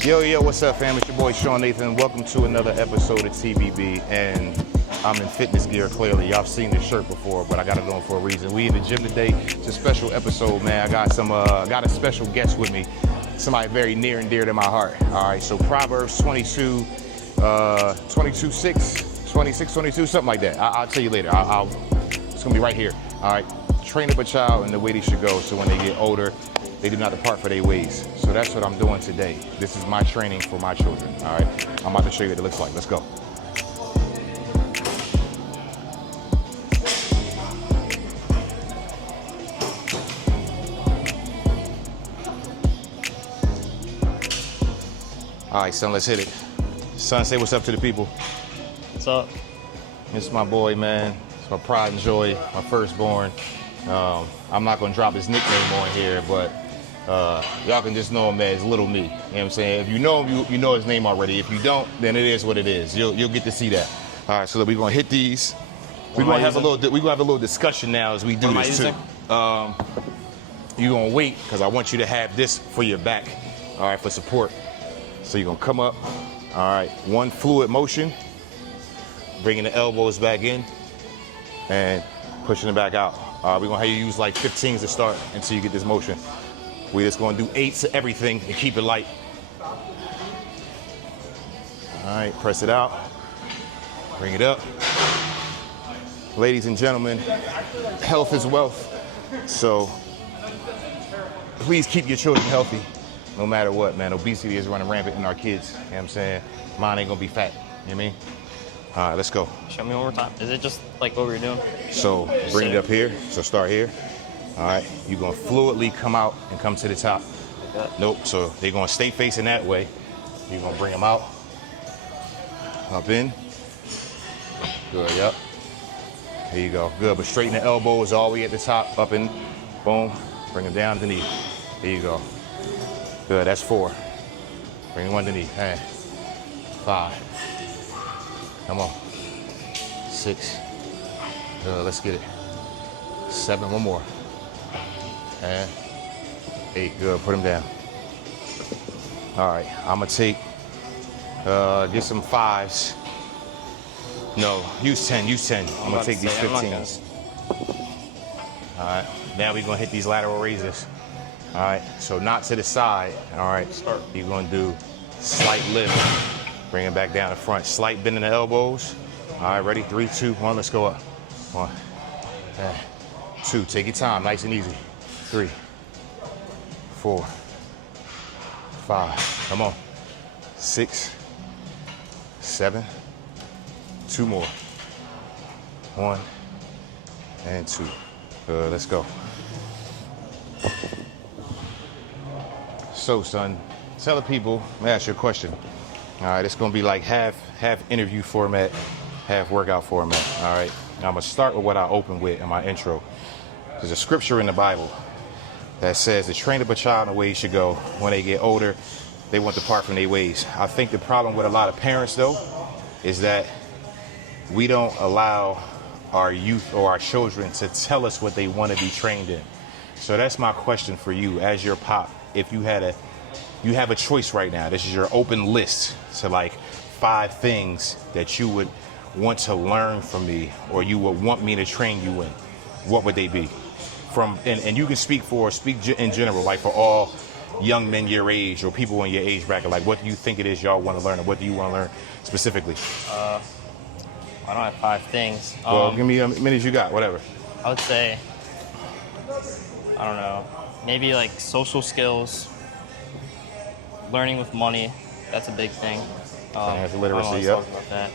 Yo, what's up, fam? It's your boy Sean Nathan. Welcome to another episode of TBB, and I'm in fitness gear, clearly. Y'all seen this shirt before, but I got it on for a reason. We in the gym today. It's a special episode, man. I got got a special guest with me, somebody very near and dear to my heart. All right, so Proverbs 22, 22, something like that. I'll tell you later. It's gonna be right here. All right, train up a child in the way they should go, so when they get older, they do not depart for their ways. So that's what I'm doing today. This is my training for my children, all right? I'm about to show you what it looks like. Let's go. All right, son, let's hit it. Son, say what's up to the people. What's up? This is my boy, man. It's my pride and joy, my firstborn. I'm not gonna drop his nickname on here, but y'all can just know him as Little Me. You know what I'm saying? If you know him, you know his name already. If you don't, then it is what it is. You'll get to see that. All right, so we're gonna hit these. We're gonna have a little discussion now as we do this too. You're gonna wait because I want you to have this for your back. All right, for support. So you're gonna come up. All right, one fluid motion, bringing the elbows back in and pushing it back out. We're gonna have you use like 15s to start until you get this motion. We're just gonna do 8s to everything and keep it light. All right, press it out, bring it up. Ladies and gentlemen, health is wealth. So please keep your children healthy no matter what, man. Obesity is running rampant in our kids. You know what I'm saying? Mine ain't gonna be fat, you know what I mean? All right, let's go. Show me one more time. Is it just like what we're doing? So bring it up here. So start here. All right, you're gonna fluidly come out and come to the top. Nope, so they're gonna stay facing that way. You're gonna bring them out, up in. Good, yep. There you go, good, but straighten the elbows all the way at the top, up and boom. Bring them down to the knee. There you go. Good, that's 4. Bring one to the knee, 5. Come on, 6. Good, let's get it. 7, one more. And 8, good, put them down. All right, I'm gonna take, get some 5s. No, use 10. I'm gonna take these 15s. All right, now we're gonna hit these lateral raises. All right, so not to the side. All right, start. You're gonna do slight lift, bring it back down the front. Slight bend in the elbows. All right, ready? 3, 2, 1, let's go up. 1, 2, take your time, nice and easy. 3, 4, 5, come on. 6, 7, 2 more. 1 and 2. Good, let's go. So, son, tell the people, let me ask you a question. All right, it's gonna be like half interview format, half workout format. All right, now I'm gonna start with what I opened with in my intro. There's a scripture in the Bible that says to train up a child in the way he should go. When they get older, they won't depart from their ways. I think the problem with a lot of parents, though, is that we don't allow our youth or our children to tell us what they want to be trained in. So that's my question for you as your pop. If you have a choice right now, this is your open list to like 5 things that you would want to learn from me or you would want me to train you in, what would they be? And you can speak in general, like for all young men your age or people in your age bracket, like what do you think it is y'all want to learn, or what do you want to learn specifically? I don't have 5 things. Well, give me as many as you got, whatever. I would say, I don't know, maybe like social skills, learning with money. That's a big thing. Financial literacy, I yep. talk about that.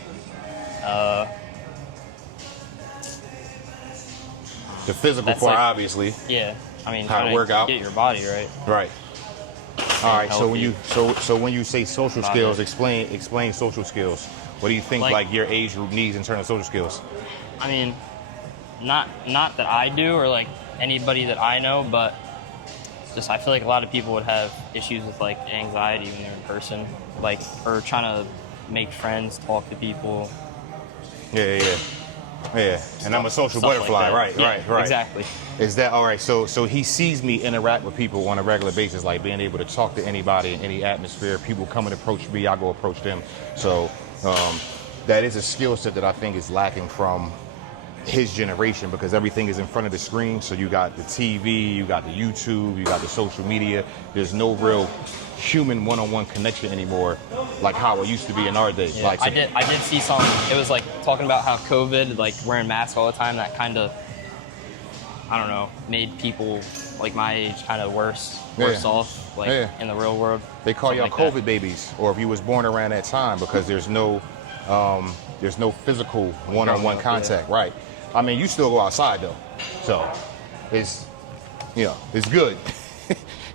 The physical That's part, like- obviously. Yeah, I mean, How to work out. get your body right. Right. All right. So when healthy. when you say social skills, explain social skills. What do you think like your age group needs in terms of social skills? I mean, not that I do or like anybody that I know, but just I feel like a lot of people would have issues with like anxiety when they're in person, like or trying to make friends, talk to people. Yeah. Yeah, and I'm a social stuff like butterfly, that. right, Yeah, right. Exactly. Is that all right? So he sees me interact with people on a regular basis, like being able to talk to anybody in any atmosphere. People come and approach me, I go approach them. So that is a skill set that I think is lacking from his generation, because everything is in front of the screen. So you got the TV, you got the YouTube, you got the social media. There's no real human one-on-one connection anymore, like how it used to be in our day. Yeah, Like, so I did see some. It was like talking about how COVID, like wearing masks all the time, that kind of, I don't know, made people like my age kind of worse off, like in the real world. They call y'all like COVID that. babies, or if you was born around that time, because there's no physical one-on-one contact, right? I mean, you still go outside though, so it's it's good.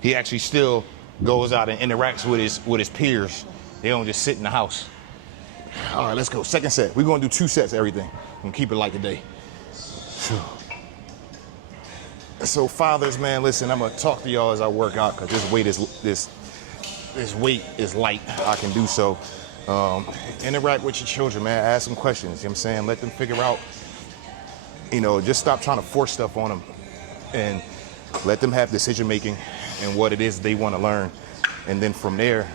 He actually still goes out and interacts with his peers. They don't just sit in the house. All right, let's go. Second set. We're gonna do 2 sets of everything. I'm gonna keep it light today. So fathers, man, listen, I'm gonna talk to y'all as I work out, because this weight is light. I can do so. Interact with your children, man. Ask them questions. You know what I'm saying? Let them figure out. Just stop trying to force stuff on them, and let them have decision making and what it is they want to learn, and then from there,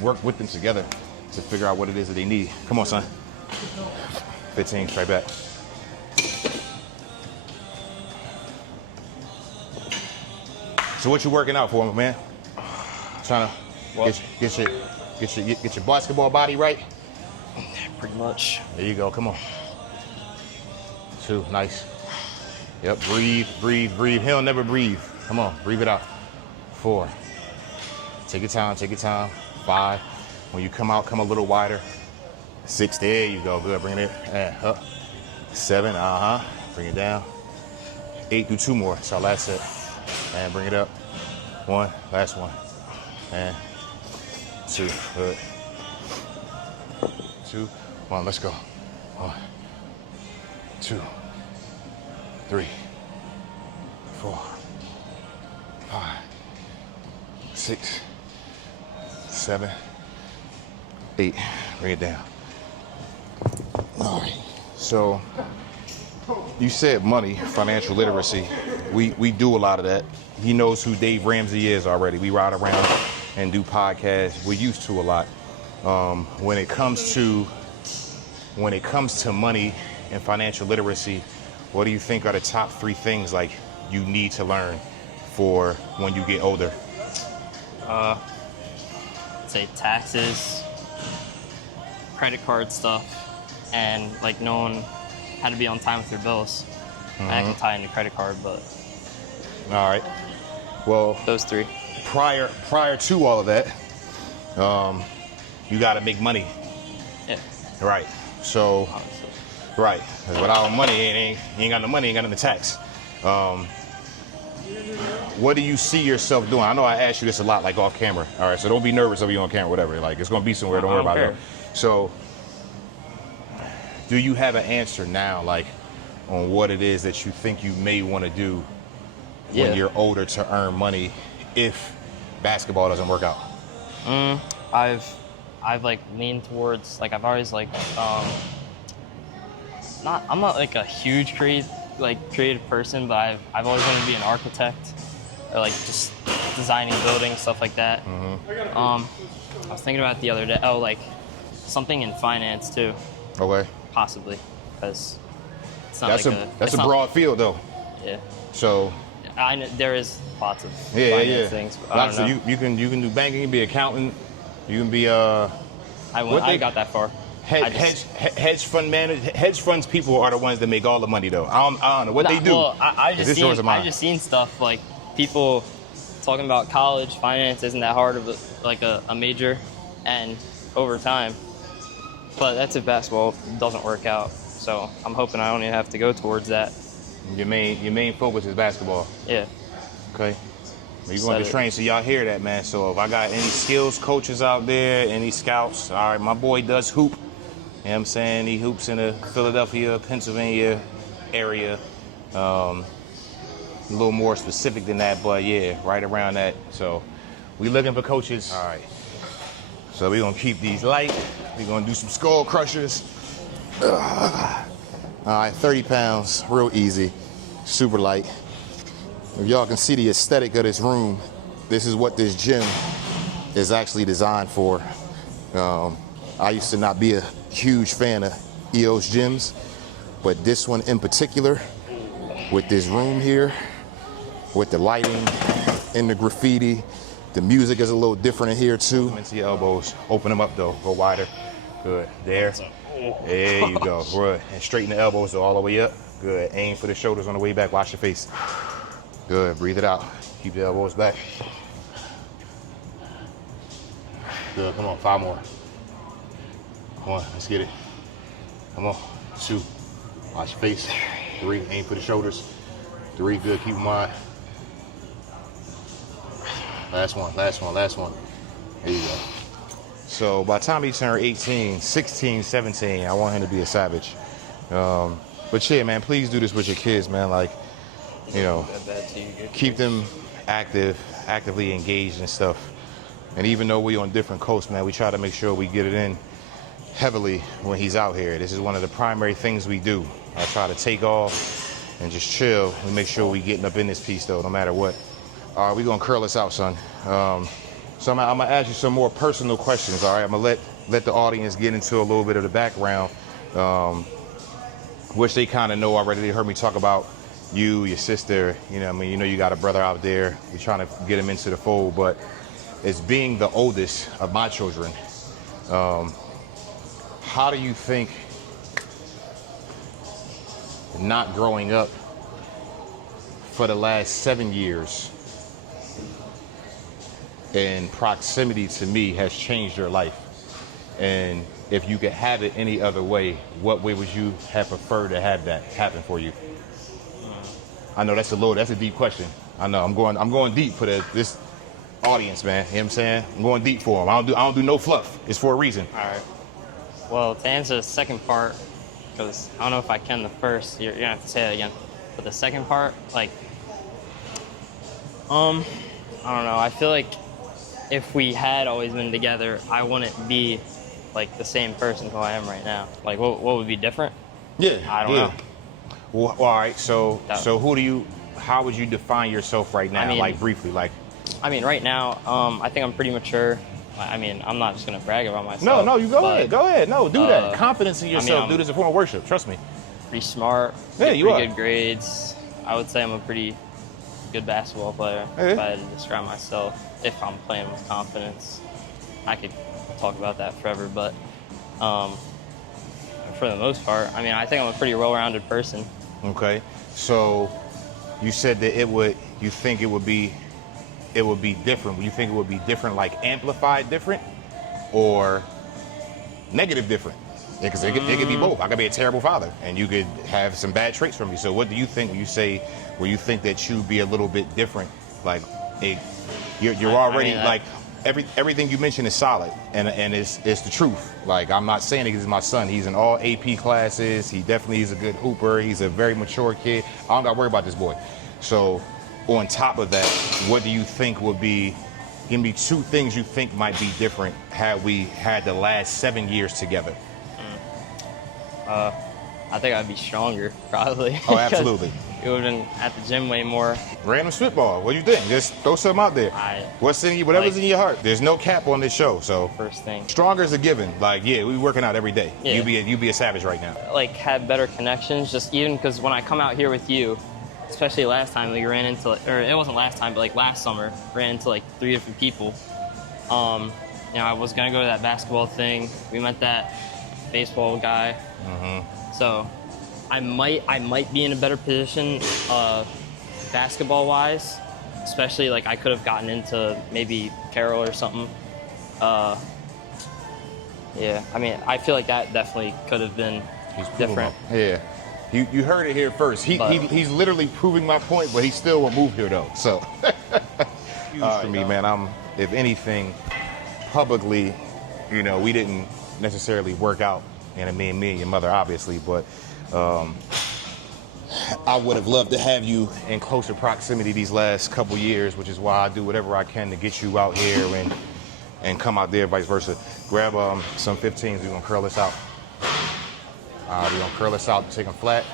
work with them together to figure out what it is that they need. Come on, son. 15, straight back. So what you working out for, man? Trying to get your basketball body right? Pretty much. There you go, come on. 2, nice. Yep, breathe. He'll never breathe. Come on, breathe it out. 4. Take your time. 5. When you come out, come a little wider. 6, there you go, good, bring it up. 7, bring it down. 8, do 2 more, it's our last set. And bring it up. 1, last one. And 2, good. 2, 1, let's go. 1, 2, 3, 4, 5, 6, 7, 8. Bring it down. All right. So you said money, financial literacy. We do a lot of that. He knows who Dave Ramsey is already. We ride around and do podcasts. We're used to a lot. When it comes to money and financial literacy, what do you think are the top 3 things like you need to learn for when you get older? I'd say taxes, credit card stuff, and like knowing how to be on time with your bills. I can tie into credit card, but All right. Well, those 3. Prior to all of that, you got to make money. Yeah. Right. So, right. 'Cause without money, you ain't got no money, ain't got no tax. What do you see yourself doing? I know I asked you this a lot, like off camera. All right, so don't be nervous of you on camera, whatever. Like, it's gonna be somewhere. Don't worry about it. So, do you have an answer now, like, on what it is that you think you may want to do when you're older to earn money if basketball doesn't work out? I've like leaned towards, like, I've always like I'm not like a huge creative person, but I've always wanted to be an architect, or like just designing buildings, stuff like that. I was thinking about it the other day. Oh, like something in finance too. Okay. Possibly, because it's not that's a broad field though. Yeah. So. I know there is lots of finance things. But I don't know. You can do banking, you can be accountant, you can be I got that far. Hedge funds people are the ones that make all the money though. I don't know what they do. Well, I just seen stuff like people talking about college finance isn't that hard of a major, and over time. But that's if basketball doesn't work out. So I'm hoping I don't even have to go towards that. Your main focus is basketball. Yeah. Okay. You're going to train, so y'all hear that, man. So if I got any skills coaches out there, any scouts, all right, my boy does hoop. You know what I'm saying? He hoops in the Philadelphia, Pennsylvania area. A little more specific than that, but yeah, right around that. So we looking for coaches. All right. So we're going to keep these light. We're going to do some skull crushers. All right, 30 pounds, real easy, super light. If y'all can see the aesthetic of this room, this is what this gym is actually designed for. I used to not be a huge fan of EOS gyms, but this one in particular, with this room here, with the lighting and the graffiti, the music is a little different in here too. Into your elbows, open them up though, go wider. Good, there you go, good. And straighten the elbows all the way up. Good, aim for the shoulders on the way back, wash your face. Good, breathe it out. Keep the elbows back. Good, come on, 5 more. Come on, let's get it. Come on, 2, watch your face. 3, aim for the shoulders. 3, good, keep in mind. Last one. There you go. So by the time he turned 18, 16, 17, I want him to be a savage. But yeah, man, please do this with your kids, man. Like, you know, keep them actively engaged and stuff. And even though we on different coasts, man, we try to make sure we get it in heavily when he's out here. This is one of the primary things we do. I try to take off and just chill. We make sure we getting up in this piece though, no matter what. All right, we're gonna curl this out, son. So I'm gonna ask you some more personal questions, all right? I'm gonna let the audience get into a little bit of the background, which they kind of know already. They heard me talk about you, your sister, you know, I mean, you know, you got a brother out there. We're trying to get him into the fold, but as being the oldest of my children, how do you think not growing up for the last 7 years in proximity to me has changed your life? And if you could have it any other way, what way would you have preferred to have that happen for you? I know that's a deep question. I know I'm going deep for this audience, man. You know what I'm saying? I'm going deep for them. I don't do no fluff. It's for a reason. All right. Well, to answer the second part, because I don't know if I can the first, you're gonna have to say it again. But the second part, like, I don't know. I feel like if we had always been together, I wouldn't be like the same person who I am right now. Like, what would be different? Yeah. I don't know. Well, all right. So how would you define yourself right now? I mean, like briefly, like. I mean, right now, I think I'm pretty mature. I mean, I'm not just gonna brag about myself. No, you go ahead. No, do that. Confidence in yourself. Do this as a form of worship. Trust me. Pretty smart. Yeah, you are. Good grades. I would say I'm a pretty good basketball player. Hey. If I had to describe myself, if I'm playing with confidence, I could talk about that forever. But for the most part, I mean, I think I'm a pretty well-rounded person. Okay. So you said that you think it would be different. You think it would be different, like amplified different, or negative different? Because it could be both. I could be a terrible father, and you could have some bad traits from me. So what do you think when you say, where you think that you'd be a little bit different? Like, you're already like everything you mentioned is solid, and it's the truth. Like, I'm not saying it because he's my son. He's in all AP classes. He definitely is a good hooper. He's a very mature kid. I don't got to worry about this boy. So on top of that, what do you think would be, give me 2 things you think might be different had we had the last 7 years together? I think I'd be stronger, probably. Oh, absolutely. You would have been at the gym way more. Random spitball. What do you think? Just throw something out there. Whatever's in your heart. There's no cap on this show, so. First thing. Stronger is a given. Like, yeah, we working out every day. Yeah. You be a savage right now. Like, have better connections, just even because when I come out here with you, especially last time, we ran into, or it wasn't last time, but like last summer, ran into like 3 different people. You know, I was gonna go to that basketball thing. We met that baseball guy. Mm-hmm. So I might be in a better position basketball wise, especially like I could have gotten into maybe Carroll or something. Yeah, I mean, I feel like that definitely could have been different. Yeah. You heard it here first. He's literally proving my point, but he still will move here though. So for me, man, if anything, publicly, you know, we didn't necessarily work out, and me and your mother obviously, but I would have loved to have you in closer proximity these last couple years, which is why I do whatever I can to get you out here and come out there, vice versa. Grab some 15s. We're gonna curl this out. We're gonna curl this out, take them flat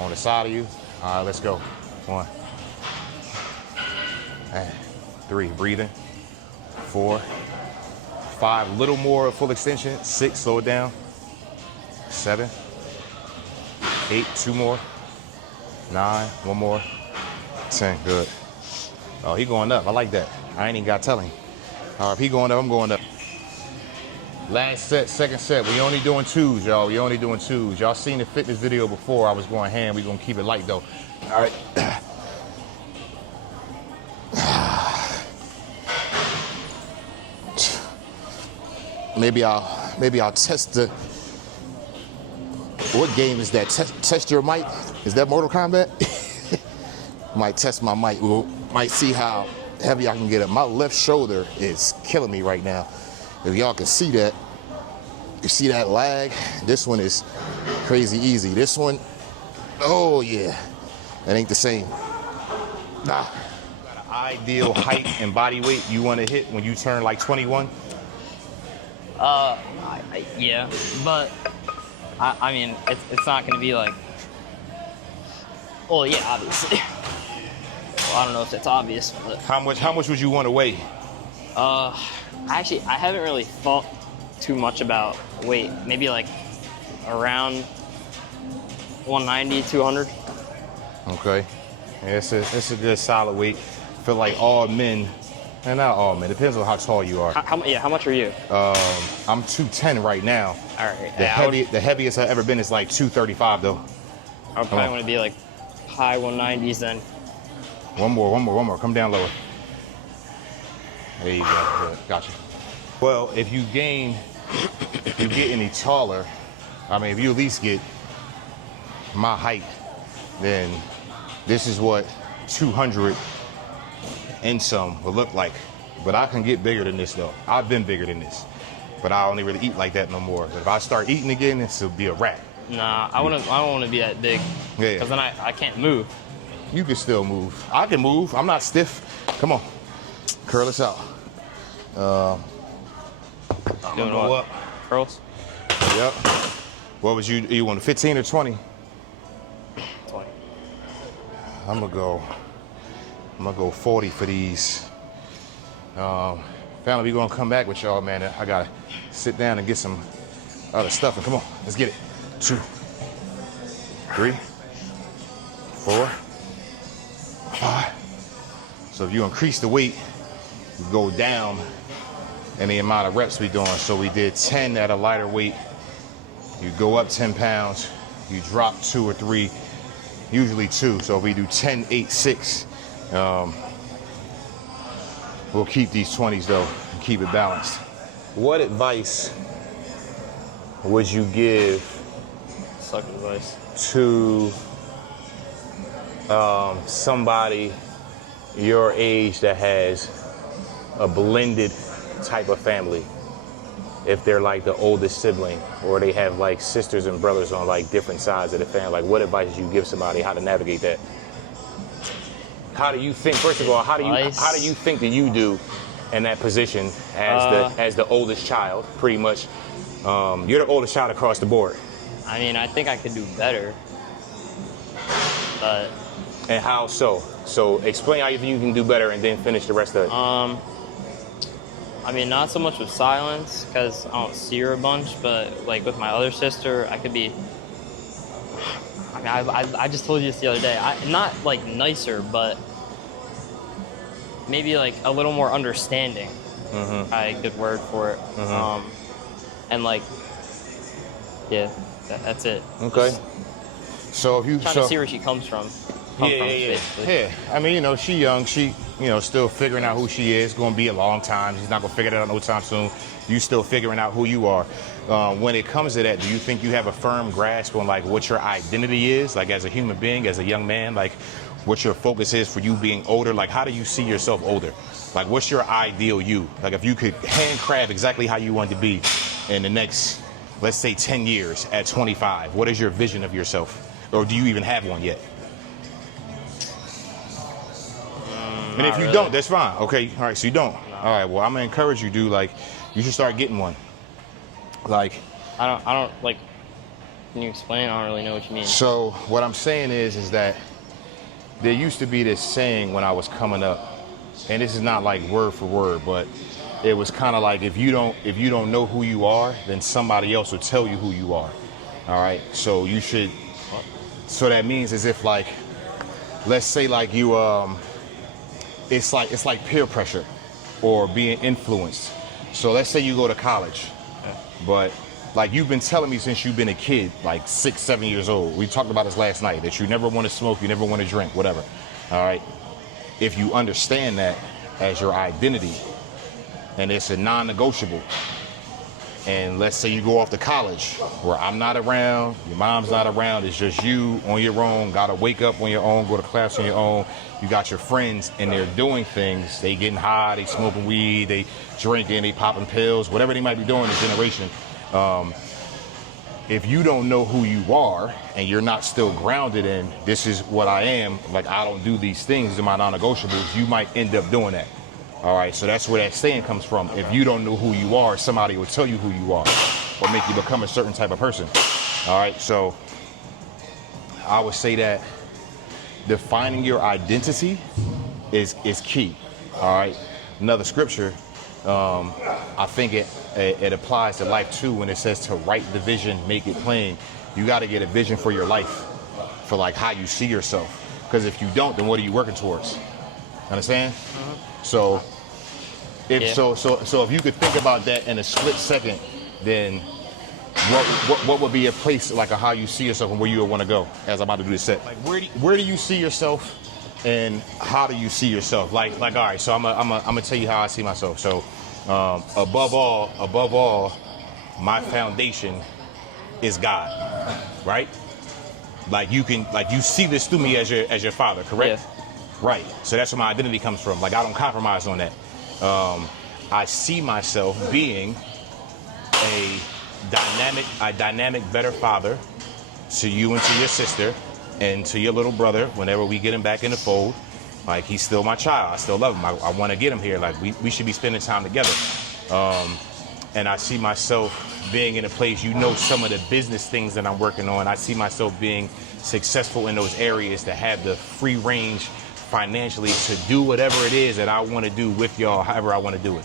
on the side of you. All right, let's go. 1, and 3, breathing. 4, 5, little more full extension. 6, slow it down. 7, 8, 2 more. 9, 1 more. 10, good. Oh, he going up. I like that. I ain't even got to tell him. All right, if he going up, I'm going up. Last set, second set. We only doing 2s, y'all. We only doing 2s. Y'all seen the fitness video before. I was going ham. We gonna keep it light though. All right. Maybe I'll test the. What game is that? Test your might? Is that Mortal Kombat? Might test my might. Might see how heavy I can get it. My left shoulder is killing me right now. If y'all can see that, you see that lag? This one is crazy easy. This one, oh yeah, that ain't the same. Nah. Got an ideal height and body weight you want to hit when you turn like 21? Yeah, but I mean, it's not gonna be like. Well, yeah, obviously. Well, I don't know if it's obvious, but. How much would you want to weigh? Actually, I haven't really thought too much about weight. Maybe like around 190, 200. Okay. Yeah, it's a good solid weight. I feel like all men, and not all men, depends on how tall you are. How much are you? I'm 210 right now. All right. The heaviest I've ever been is like 235 though. I would probably want to be like high 190s then. One more. Come down lower. There you go. Good. Gotcha. Well, if you get any taller, I mean, if you at least get my height, then this is what 200 and some would look like. But I can get bigger than this though. I've been bigger than this, but I don't really eat like that no more. But if I start eating again, this will be a wrap. Nah, I don't want to be that big. Yeah. Because then I can't move. You can still move. I can move. I'm not stiff. Come on. Curl this out. I'm gonna go up. Curls? Yep. What was you want 15 or 20? 20. I'm gonna go 40 for these. Family, we gonna come back with y'all, man. I gotta sit down and get some other stuff. And come on, let's get it. 2, 3, 4, 5. So if you increase the weight, you go down in the amount of reps we're doing. So we did 10 at a lighter weight. You go up 10 pounds, you drop 2 or 3, usually 2. So if we do 10, 8, 6, we'll keep these 20s though and keep it balanced. What advice would you give Suck advice. to somebody your age that has a blended type of family? If they're like the oldest sibling, or they have like sisters and brothers on like different sides of the family, like what advice do you give somebody how to navigate that? How do you think, first of all, how do you think that you do in that position as the oldest child, pretty much? You're the oldest child across the board. I mean, I think I could do better, but. And how so? So explain how you think you can do better and then finish the rest of it. I mean, not so much with silence, because I don't see her a bunch, but like with my other sister, I could be, I mean, I just told you this the other day, not like nicer, but maybe like a little more understanding. Mm-hmm. Good word for it. Mm-hmm. And like, yeah, that's it. Okay. So if you trying to see where she comes from. Yeah. I mean, you know, she young. She, you know, still figuring out who she is. Going to be a long time. She's not going to figure that out no time soon. You still figuring out who you are. When it comes to that, do you think you have a firm grasp on like what your identity is, like as a human being, as a young man, like what your focus is for you being older? Like, how do you see yourself older? Like, what's your ideal you? Like, if you could handcraft exactly how you want to be in the next, let's say 10 years at 25, what is your vision of yourself? Or do you even have one yet? And if you don't, that's fine. Okay, all right, so you don't. No. All right, well, I'm gonna encourage you, dude. Like, you should start getting one. Like, I don't like. Can you explain? I don't really know what you mean. So what I'm saying is that there used to be this saying when I was coming up, and this is not like word for word, but it was kind of like if you don't know who you are, then somebody else will tell you who you are. All right. So you should. So that means as if like, let's say like you it's like peer pressure or being influenced. So let's say you go to college, but like you've been telling me since you've been a kid, like 6, 7 years old. We talked about this last night, that you never want to smoke, you never want to drink, whatever. All right. If you understand that as your identity and it's a non-negotiable, and let's say you go off to college where I'm not around, your mom's not around, it's just you on your own, gotta wake up on your own, go to class on your own, you got your friends and they're doing things, they getting high, they smoking weed, they drinking, they popping pills, whatever they might be doing in this generation. If you don't know who you are and you're not still grounded in this is what I am, like I don't do these things, these are my non-negotiables, you might end up doing that. All right, so that's where that saying comes from. If you don't know who you are, somebody will tell you who you are or make you become a certain type of person. All right, so I would say that defining your identity is key. All right, another scripture, I think it applies to life too when it says to write the vision, make it plain. You got to get a vision for your life, for like how you see yourself. Because if you don't, then what are you working towards? Understand? So if so if you could think about that in a split second, then what would be a place like a how you see yourself and where you would want to go as I'm about to do this set? Like where do you see yourself and how do you see yourself? Like all right, so I'm gonna tell you how I see myself. So above all, my foundation is God, right? Like you see this through me as your father, correct? Yeah. Right. So that's where my identity comes from. Like I don't compromise on that. I see myself being a dynamic, better father to you and to your sister and to your little brother whenever we get him back in the fold. Like he's still my child. I still love him. I want to get him here. Like we should be spending time together. And I see myself being in a place, some of the business things that I'm working on. I see myself being successful in those areas to have the free range financially to do whatever it is that I want to do with y'all, however I want to do it.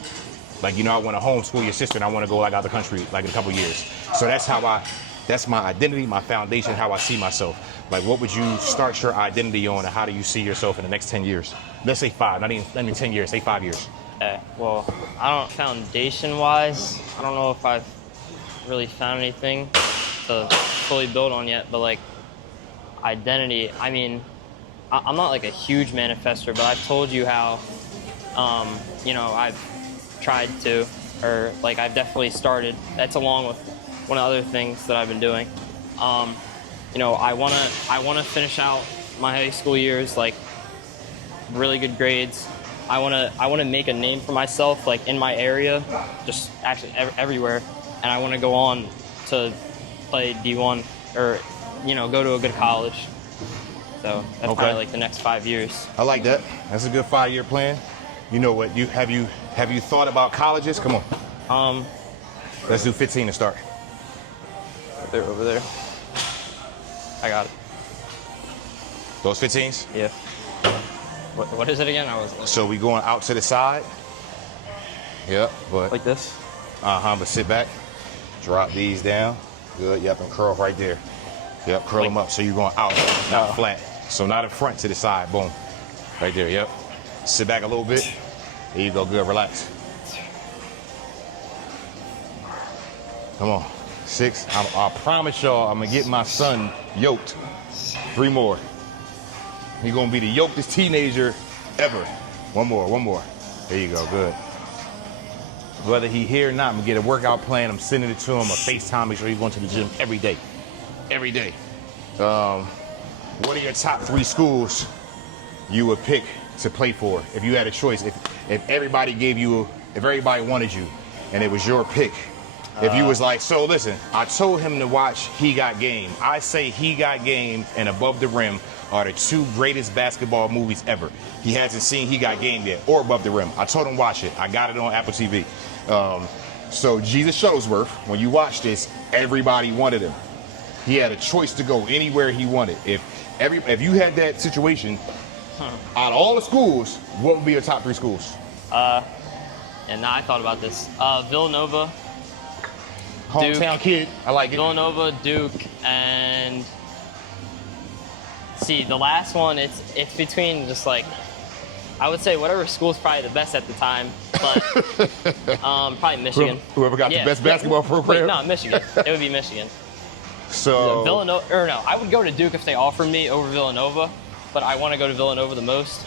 Like, I want to homeschool your sister and I want to go like out the country like in a couple years. So that's my identity, my foundation, how I see myself. Like, what would you start your identity on and how do you see yourself in the next 10 years? Let's say 5, not even 10 years, say 5 years. Well, foundation-wise, I don't know if I've really found anything to fully build on yet, but like identity, I mean, I'm not like a huge manifester, but I've told you how, I've tried to, or like I've definitely started. That's along with one of the other things that I've been doing. I wanna finish out my high school years like really good grades. I wanna make a name for myself like in my area, just actually everywhere, and I wanna go on to play D1 or go to a good college. So that's probably like the next 5 years. I like that. That's a good 5-year plan. You know what? Have you thought about colleges? Come on. Let's do 15 to start. They're over there. I got it. Those 15s? Yeah. What is it again? So we going out to the side. Yep, but like this. But sit back. Drop these down. Good. Yep, and curl right there. Yep, curl them up. So you're going out, not flat. So not in front, to the side. Boom. Right there. Yep. Sit back a little bit. There you go. Good. Relax. Come on. 6. I promise y'all I'm going to get my son yoked. 3 more. He's going to be the yokest teenager ever. One more. There you go. Good. Whether he here or not, I'm going to get a workout plan. I'm sending it to him. A FaceTime. Make sure he's going to the gym every day. Every day. What are your top 3 schools you would pick to play for if you had a choice? If everybody wanted you and it was your pick. If you was like, so listen, I told him to watch He Got Game. I say He Got Game and Above the Rim are the 2 greatest basketball movies ever. He hasn't seen He Got Game yet or Above the Rim. I told him watch it. I got it on Apple TV. So Jesus Shuttlesworth, when you watch this, everybody wanted him. He had a choice to go anywhere he wanted. If you had that situation, out of all the schools, what would be your top 3 schools? And now I thought about this. Villanova, Hometown kid, I like it. Villanova, Duke, and see the last one. It's between just like I would say whatever school's probably the best at the time, but probably Michigan. Whoever got the best basketball program. Wait, no, Michigan. It would be Michigan. So Villanova, or no, I would go to Duke if they offered me over Villanova, but I want to go to Villanova the most.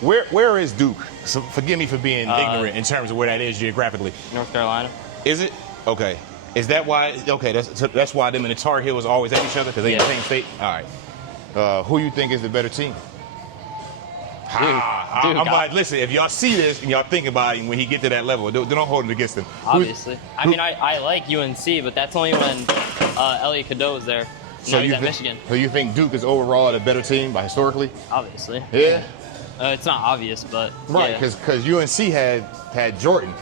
Where is Duke? So forgive me for being ignorant in terms of where that is geographically. North Carolina. Is it? Okay. Is that why? Okay, that's why them and the Tar Heels always at each other because they in the same state. All right. Who you think is the better team? Duke. I'm like, listen, if y'all see this and y'all think about it when he get to that level, don't hold it against him. Obviously. I mean, I like UNC, but that's only when Elliot Cadeau was there. Now he's at Michigan. So you think Duke is overall the better team by historically? Obviously. Yeah. It's not obvious, but right, because UNC had Jordan,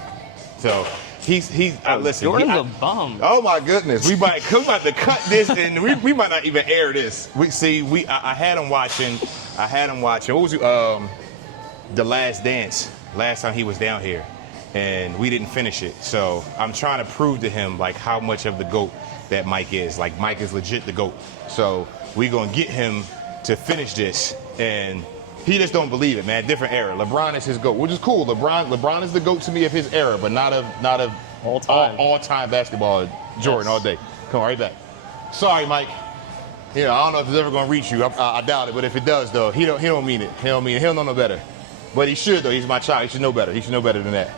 so he's listen. Jordan's a bum. Oh my goodness, we about to cut this and we might not even air this. I had him watching. What was The Last Dance? Last time he was down here, and we didn't finish it. So I'm trying to prove to him like how much of the GOAT that Mike is. Like Mike is legit the GOAT. So we gonna get him to finish this and. He just don't believe it, man. Different era. LeBron is his GOAT, which is cool. LeBron is the GOAT to me of his era, but not of all time basketball. Jordan all day. Come on, right back. Sorry, Mike. I don't know if it's ever gonna reach you. I doubt it, but if it does, though, he don't mean it. He don't mean it. He'll know no better. But he should, though. He's my child. He should know better. He should know better than that.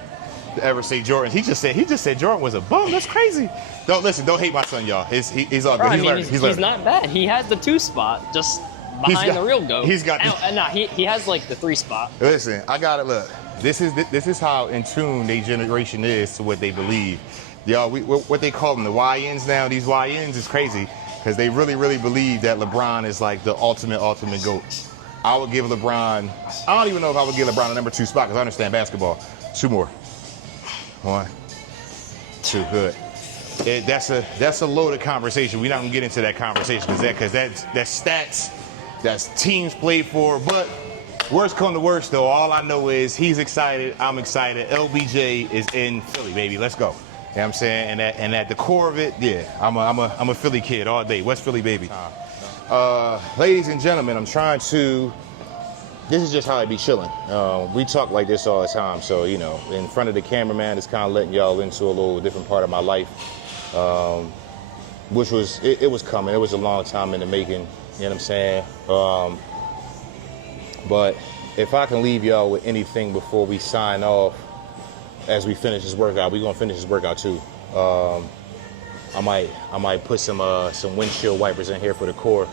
To ever say Jordan. He just said Jordan was a bum. That's crazy. Don't hate my son, y'all. He's all good. He's not bad. He has the 2 spot. Just. Behind the real GOAT. He's got. He has like the 3 spot. Listen, I got it. Look, this is how in tune their generation is to what they believe. Y'all, what they call them, the YNs now. These YNs is crazy because they really believe that LeBron is like the ultimate GOAT. I would give LeBron. I don't even know if I would give LeBron a number 2 spot because I understand basketball. 2 more. 1, 2, good. That's a loaded conversation. We're not gonna get into that conversation because that's stats. That's teams played for, but worst come to worst though, all I know is he's excited, I'm excited. LBJ is in Philly, baby. Let's go. You know what I'm saying? And at the core of it, yeah, I'm a Philly kid all day. West Philly, baby. Ladies and gentlemen, this is just how I be chilling. We talk like this all the time, so in front of the cameraman, it's kind of letting y'all into a little different part of my life, which was it was coming. It was a long time in the making. You know what I'm saying? But if I can leave y'all with anything before we sign off, as we finish this workout, we're gonna finish this workout too. I might put some windshield wipers in here for the core.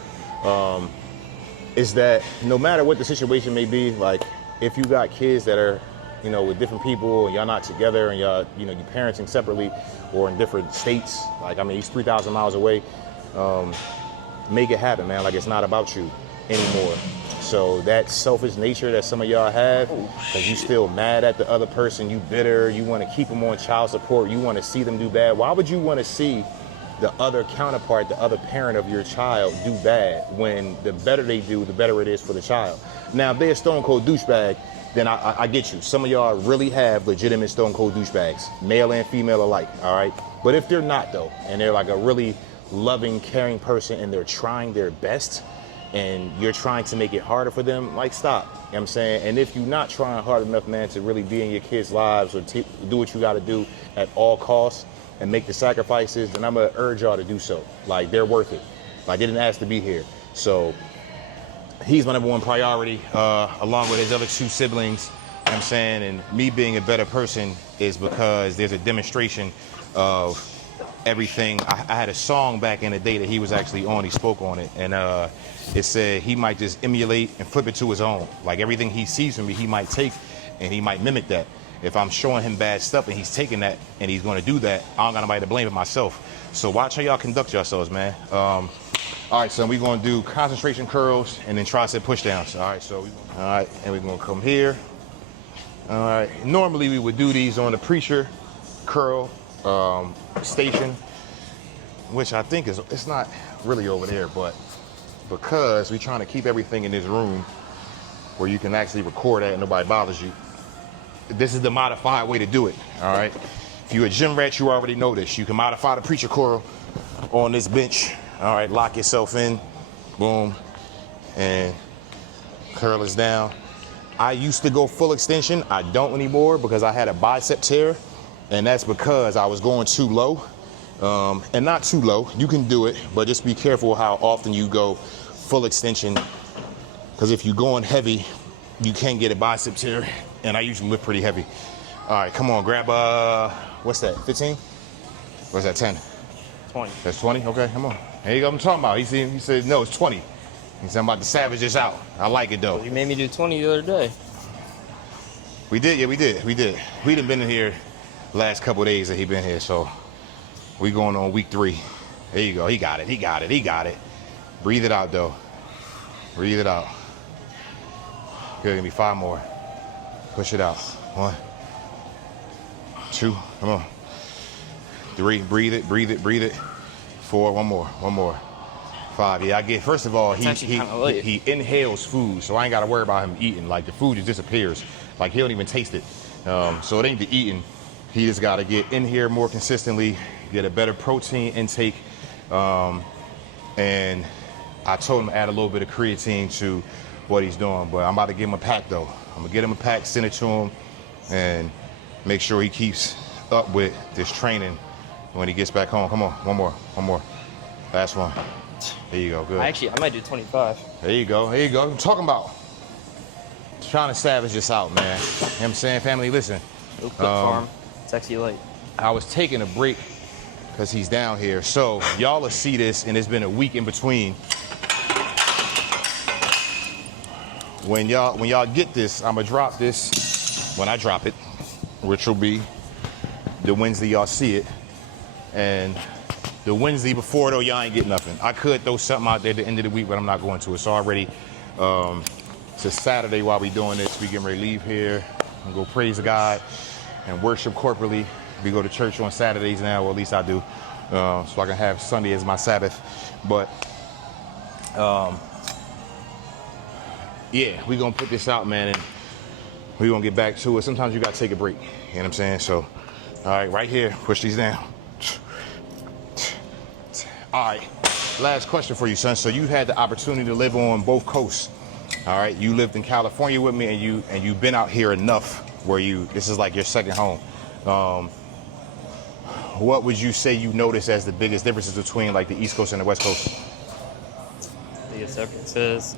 Is that no matter what the situation may be, like if you got kids that are, with different people and y'all not together and y'all, you're parenting separately or in different states, he's 3,000 miles away. Make it happen, man. Like it's not about you anymore. So that selfish nature that some of y'all have, because you still mad at the other person, you bitter, you want to keep them on child support, you want to see them do bad. Why would you want to see the other counterpart, the other parent of your child do bad when the better they do, the better it is for the child? Now, if they're a stone cold douchebag, then I get you. Some of y'all really have legitimate stone cold douchebags, male and female alike, all right? But if they're not though, and they're like a really loving, caring person and they're trying their best and you're trying to make it harder for them, like stop. You know what I'm saying? And if you're not trying hard enough, man, to really be in your kids' lives or do what you got to do at all costs and make the sacrifices, then I'm going to urge y'all to do so. Like, they're worth it. Like, they didn't ask to be here. So he's my number 1 priority, along with his other 2 siblings. You know what I'm saying? And me being a better person is because there's a demonstration of everything. I had a song back in the day that he was actually on. He spoke on it, and it said he might just emulate and flip it to his own. Like everything he sees from me, he might take and he might mimic that. If I'm showing him bad stuff and he's taking that and he's going to do that, I don't got nobody to blame but myself. So watch how y'all conduct yourselves, man. All right, so we're going to do concentration curls and then tricep push downs. All right, and we're going to come here. All right, normally we would do these on the preacher curl station. which I think it's not really over there, but because we're trying to keep everything in this room where you can actually record at and nobody bothers you, this is the modified way to do it, all right? If you're a gym rat, you already know this. You can modify the preacher coil on this bench, all right? Lock yourself in, boom, and curl this down. I used to go full extension. I don't anymore because I had a bicep tear, and that's because I was going too low. And not too low, you can do it, but just be careful how often you go full extension, because if you're going heavy, you can get a bicep tear, and I usually lift pretty heavy. All right, come on, grab, what's that, 15? Or is that 10? 20. That's 20? Okay, come on. There you go, I'm talking about. He said, no, it's 20. He said, I'm about to savage this out. I like it, though. You made me do 20 the other day. We did, yeah, we did. We done been in here last couple of days that he been here, so we going on week 3. There you go. He got it. Breathe it out, though. Breathe it out. Good, give me 5 more. Push it out. 1, 2, come on. 3, breathe it. 4, one more. 5, yeah, I get, first of all, he inhales food, so I ain't got to worry about him eating. Like, the food just disappears. Like, he don't even taste it. So it ain't the eating. He just got to get in here more consistently, get a better protein intake. And I told him to add a little bit of creatine to what he's doing, but I'm about to give him a pack, though. I'm going to get him a pack, send it to him, and make sure he keeps up with this training when he gets back home. Come on, one more. Last one. There you go, good. I might do 25. There you go. I'm talking about trying to savage this out, man. You know what I'm saying, family? Listen. Quick farm. Sexy light. I was taking a break because he's down here. So y'all will see this, and it's been a week in between. When y'all get this, I'm gonna drop this when I drop it, which will be the Wednesday y'all see it. And the Wednesday before, though, y'all ain't get nothing. I could throw something out there at the end of the week, but I'm not going to. It's already it's a Saturday while we doing this. We getting ready to leave here and go praise God and worship corporately. We go to church on Saturdays now, or at least I do, so I can have Sunday as my Sabbath. But yeah, we gonna put this out, man, and we gonna get back to it. Sometimes you gotta take a break, you know what I'm saying? So, all right, right here, push these down. All right, last question for you, son. So you had the opportunity to live on both coasts. All right, you lived in California with me, and you've been out here enough where this is like your second home. What would you say you notice as the biggest differences between like the East Coast and the West Coast? Biggest differences,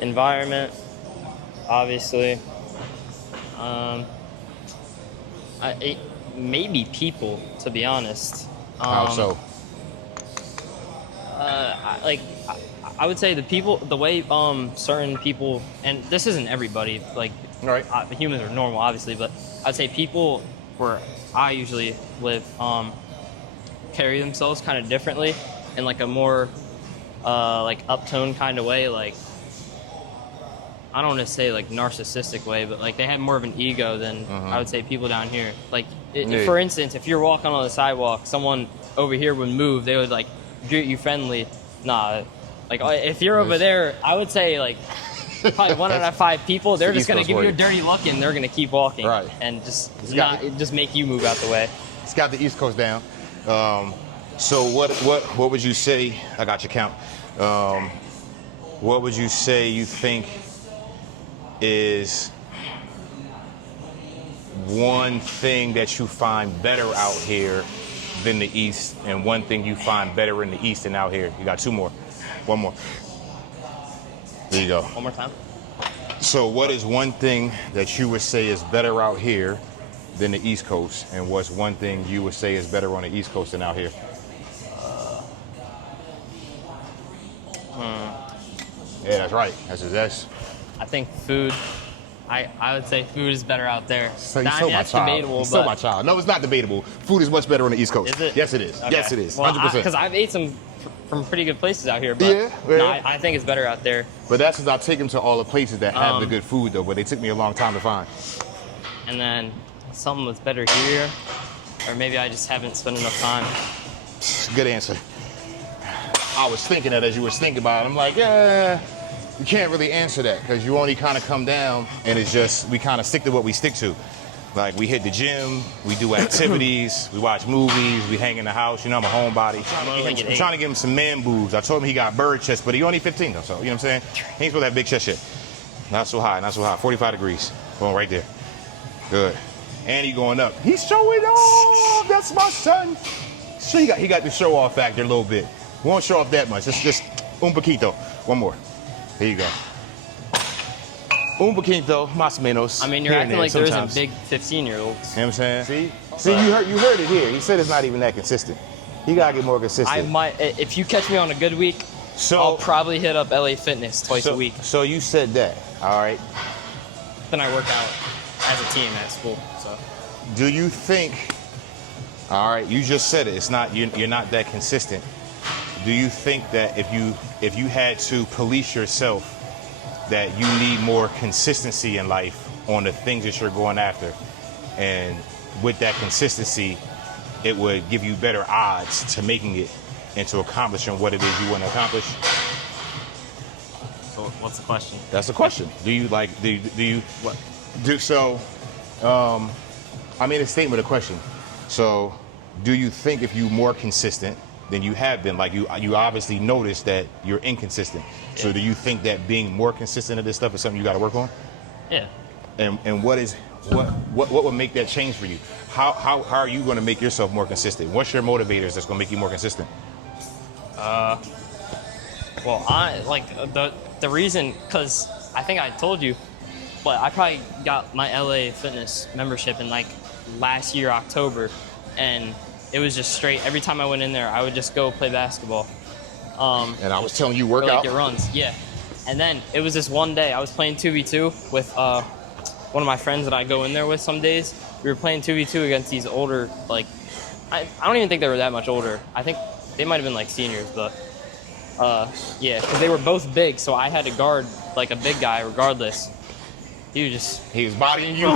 environment, obviously. Maybe people, to be honest. How so? I would say the way certain people, and this isn't everybody, like, right. Humans are normal, obviously, but I'd say people where I usually live carry themselves kind of differently in like a more like uptone kind of way. Like, I don't want to say like narcissistic way, but like they have more of an ego than I would say people down here. Like, for instance, if you're walking on the sidewalk, someone over here would move, they would like greet you friendly. Nah, like if you're over there, I would say like probably 1 out of 5 people, they're just gonna give you a dirty look and they're gonna keep walking, right? And just make you move out the way. It's got the East Coast down. So what would you say? I got your count. What would you say you think is one thing that you find better out here than the East, and one thing you find better in the East than out here? You got 2 more. 1 more. There you go. One more time. So what is one thing that you would say is better out here than the East Coast, and what's one thing you would say is better on the East Coast than out here? Yeah, that's right. That's. I think food. I would say food is better out there. So that's debatable. So my child. No, it's not debatable. Food is much better on the East Coast. Is it? Yes, it is. Okay. Yes, it is. 100%. 100%. Because I've ate some from pretty good places out here. But yeah. No, I think it's better out there. But that's because I take them to all the places that have the good food, though. But they took me a long time to find. And then something that's better here, or maybe I just haven't spent enough time. Good answer. I was thinking that as you was thinking about it. I'm like, yeah, you can't really answer that because you only kind of come down and it's just, we kind of stick to what we stick to. Like we hit the gym, we do activities, we watch movies, we hang in the house. You know, I'm a homebody. I'm trying to give him some man boobs. I told him he got bird chest, but he only 15 though, so you know what I'm saying? He ain't supposed to have big chest shit. Not so high, not so high. 45 degrees. Going right there. Good. And he going up. He's showing off. That's my son. So he got the show off factor a little bit. Won't show off that much. It's just un poquito. One more. Here you go. Un poquito, más o menos. I mean, you're acting like there isn't big 15-year-olds. You know what I'm saying? See, you heard it here. He said it's not even that consistent. He gotta get more consistent. I might, if you catch me on a good week, I'll probably hit up LA Fitness twice a week. So you said that, all right? Then I work out as a team at school. So. Do you think? All right, you just said it. It's not you're not that consistent. Do you think that if you had to police yourself, that you need more consistency in life on the things that you're going after, and with that consistency, it would give you better odds to making it and to accomplishing what it is you want to accomplish? So what's the question? That's the question. Do you what? I made a statement of question. So, do you think if you're more consistent than you have been, like you obviously noticed that you're inconsistent. Yeah. So do you think that being more consistent at this stuff is something you got to work on? Yeah. And what would make that change for you? How are you going to make yourself more consistent? What's your motivators that's going to make you more consistent? Well, I like the reason, because I think I told you, but I probably got my LA Fitness membership in like last year, October, and it was just straight. Every time I went in there, I would just go play basketball. And I was telling you work out? Get runs, yeah. And then it was this one day, I was playing 2v2 with one of my friends that I go in there with some days. We were playing 2v2 against these older, like, I don't even think they were that much older. I think they might have been like seniors, but yeah, because they were both big, so I had to guard like a big guy regardless. He was bodying you.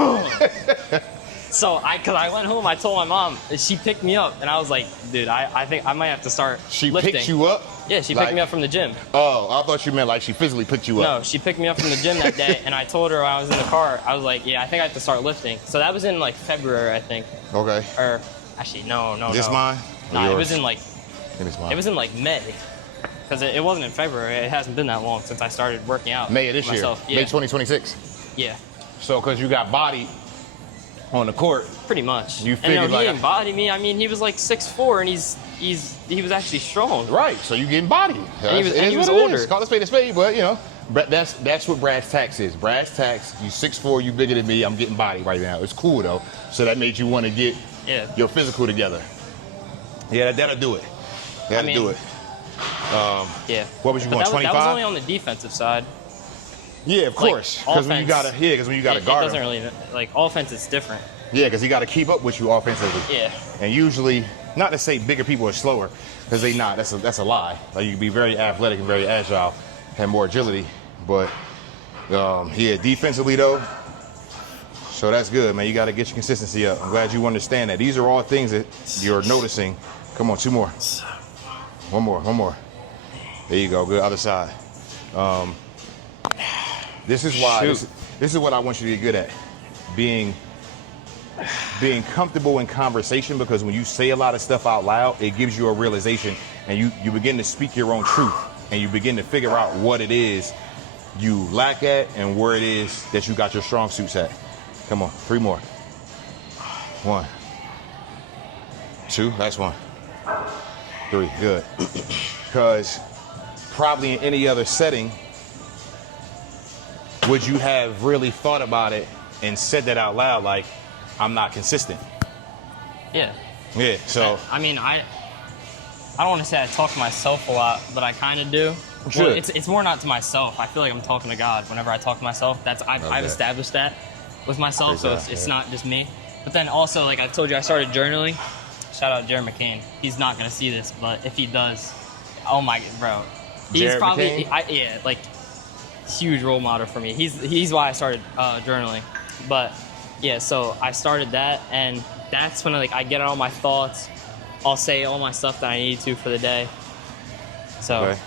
So because I went home, I told my mom, she picked me up, and I was like, dude, I think I might have to start lifting. She picked you up? Yeah, she picked me up from the gym. Oh, I thought you meant like she physically picked you up. No, she picked me up from the gym that day, and I told her when I was in the car, I was like, yeah, I think I have to start lifting. So that was in like February, I think. Okay. Or actually, no. Is this mine? No, it was in like, mine. It was in like May. Because it wasn't in February. It hasn't been that long since I started working out. May of this year. Yeah. May 2026. Yeah. So, because you got bodied on the court. Pretty much. You figured he didn't body me. I mean, he was like 6'4", and he was actually strong. Right. So you getting bodied. And he was older. Call it spade a spade, but you know, that's what brass tacks is. Brass tacks. You 6'4", you bigger than me. I'm getting bodied right now. It's cool though. So that made you want to get your physical together. Yeah, that'll do it. That'll do it. Yeah. What was you going, 25? That was only on the defensive side. Yeah, of course. Because when you got to guard it doesn't really, like, offense is different. Yeah, because he got to keep up with you offensively. Yeah. And usually, not to say bigger people are slower, because they not. That's a lie. Like, you can be very athletic and very agile, have more agility. But yeah, defensively though, so that's good, man. You got to get your consistency up. I'm glad you understand that. These are all things that you're noticing. Come on, two more. One more. There you go. Good. Other side. This is why. This is what I want you to get good at. Being comfortable in conversation, because when you say a lot of stuff out loud, it gives you a realization, and you begin to speak your own truth, and you begin to figure out what it is you lack at and where it is that you got your strong suits at. Come on, 3 more. 1, 2, that's 1. 3, good. Because probably in any other setting, would you have really thought about it and said that out loud, like, I'm not consistent? Yeah. Yeah, so. I mean, I don't want to say I talk to myself a lot, but I kind of do. Sure. Well, it's more not to myself. I feel like I'm talking to God whenever I talk to myself. I've established that with myself, so it's not just me. But then also, like I told you, I started journaling. Shout out Jared McCain. He's not going to see this, but if he does, oh my, bro. He's Jared probably, McCain? like, huge role model for me. He's why I started journaling. But yeah, so I started that, and that's when I get all my thoughts, I'll say all my stuff that I need to for the day. So Okay.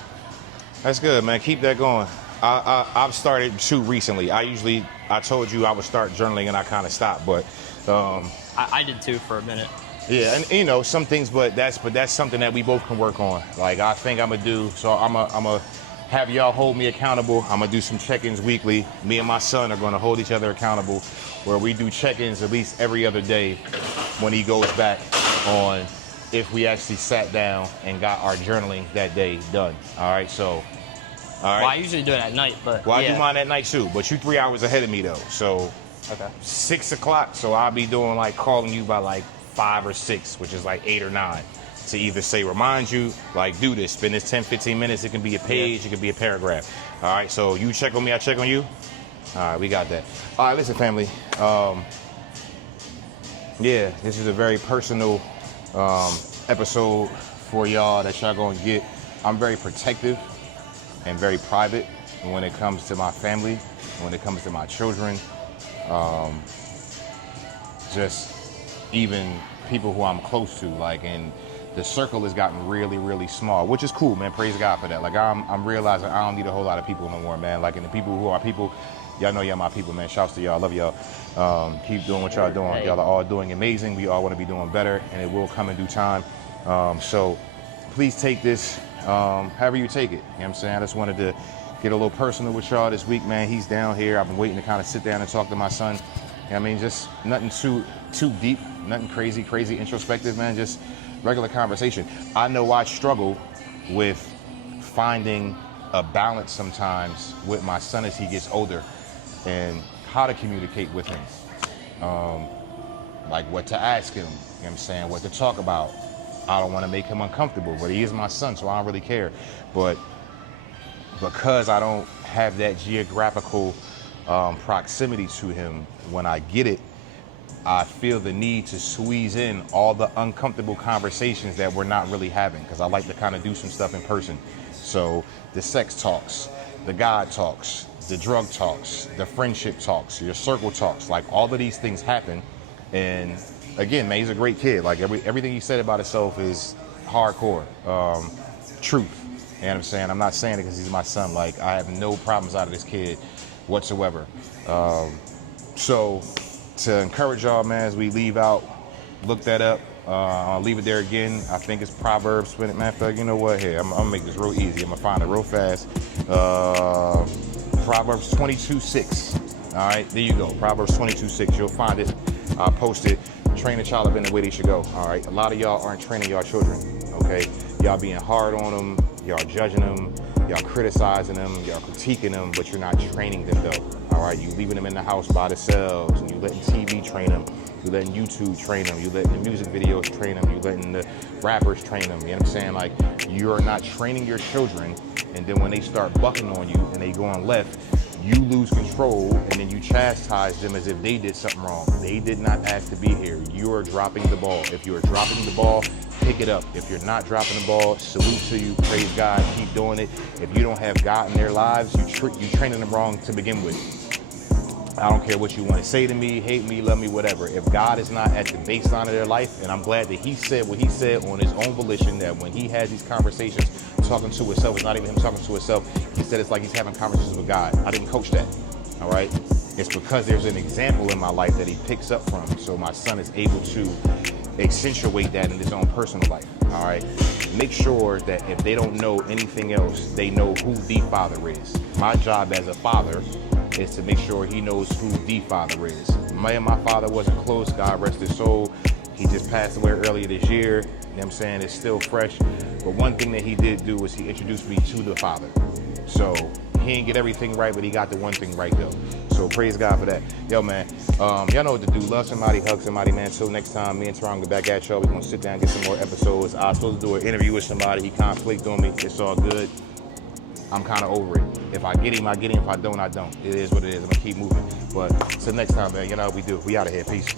That's good, man. Keep that going. I've started too recently. I told you I would start journaling and I kind of stopped, but I did too for a minute. yeah, and you know some things, but that's something that we both can work on. Like I think I'm gonna do. So I'm gonna have y'all hold me accountable. I'm gonna do some check-ins weekly. Me and my son are gonna hold each other accountable, where we do check-ins at least every other day when he goes back on if we actually sat down and got our journaling that day done. All right, so. All right. Well, I usually do it at night, but Well, I yeah. do mine at night too, but you 3 hours ahead of me though. So Okay. 6 o'clock, so I'll be doing like calling you by like 5 or 6, which is like 8 or 9, to either say remind you, like do this, spend this 10-15 minutes. It can be a page, it can be a paragraph. All right, so you check on me, I check on you. All right, we got that. All right, listen, family. Yeah, this is a very personal episode for y'all that y'all gonna get. I'm very protective and very private when it comes to my family, when it comes to my children, just even people who I'm close to, like, and the circle has gotten really, really small, which is cool, man. Praise God for that. Like, I'm realizing I don't need a whole lot of people no more, man. Like, and the people who are people, y'all know y'all my people, man. Shouts to y'all. Love y'all. Keep doing what y'all doing. Y'all are all doing amazing. We all want to be doing better, and it will come in due time. So please take this however you take it. You know what I'm saying? I just wanted to get a little personal with y'all this week, man. He's down here. I've been waiting to kind of sit down and talk to my son. You know what I mean, just nothing too deep, nothing crazy introspective, man. Just regular conversation. I know I struggle with finding a balance sometimes with my son as he gets older and how to communicate with him. Like what to ask him, you know what I'm saying, what to talk about. I don't want to make him uncomfortable, but he is my son, so I don't really care. But because I don't have that geographical proximity to him, when I get it, I feel the need to squeeze in all the uncomfortable conversations that we're not really having, because I like to kind of do some stuff in person. So the sex talks, the God talks, the drug talks, the friendship talks, your circle talks, like all of these things happen. And again, man, he's a great kid. Like everything he said about himself is hardcore truth. You know what I'm saying? I'm not saying it because he's my son. Like, I have no problems out of this kid whatsoever. So to encourage y'all, man, as we leave out, look that up. I'll leave it there again. I think it's Proverbs. Matter of fact, you know what? Here, I'm gonna make this real easy. I'm gonna find it real fast. Proverbs 22:6. All right, there you go. Proverbs 22:6. You'll find it. I'll post it. Train a child up in the way they should go. All right. A lot of y'all aren't training y'all children. Okay. Y'all being hard on them. Y'all judging them. Y'all criticizing them. Y'all critiquing them, but you're not training them though. All right. You leaving them in the house by themselves, and you letting TV train them. You letting YouTube train them. You letting the music videos train them. You letting the rappers train them. You know what I'm saying? Like, you're not training your children, and then when they start bucking on you and they going left, you lose control, and then you chastise them as if they did something wrong. They did not ask to be here. You are dropping the ball. If you are dropping the ball, pick it up. If you're not dropping the ball, salute to you. Praise God. Keep doing it. If you don't have God in their lives, you training them wrong to begin with. I don't care what you want to say to me, hate me, love me, whatever. If God is not at the baseline of their life, and I'm glad that he said what he said on his own volition, that when he has these conversations talking to himself, it's not even him talking to himself. He said it's like he's having conversations with God. I didn't coach that, all right? It's because there's an example in my life that he picks up from. So my son is able to accentuate that in his own personal life, all right? Make sure that if they don't know anything else, they know who the Father is. My job as a father is to make sure he knows who the Father is. Me and my father wasn't close, God rest his soul. He just passed away earlier this year. You know what I'm saying? It's still fresh. But one thing that he did do was he introduced me to the Father. So he didn't get everything right, but he got the one thing right though. So praise God for that. Yo, man, y'all know what to do. Love somebody, hug somebody, man. Until next time, me and Teron get back at y'all. We're gonna sit down and get some more episodes. I was supposed to do an interview with somebody. He conflicted on me. It's all good. I'm kind of over it. If I get him, I get him. If I don't, I don't. It is what it is. I'm gonna keep moving. But till next time, man, you know how we do. We out of here. Peace.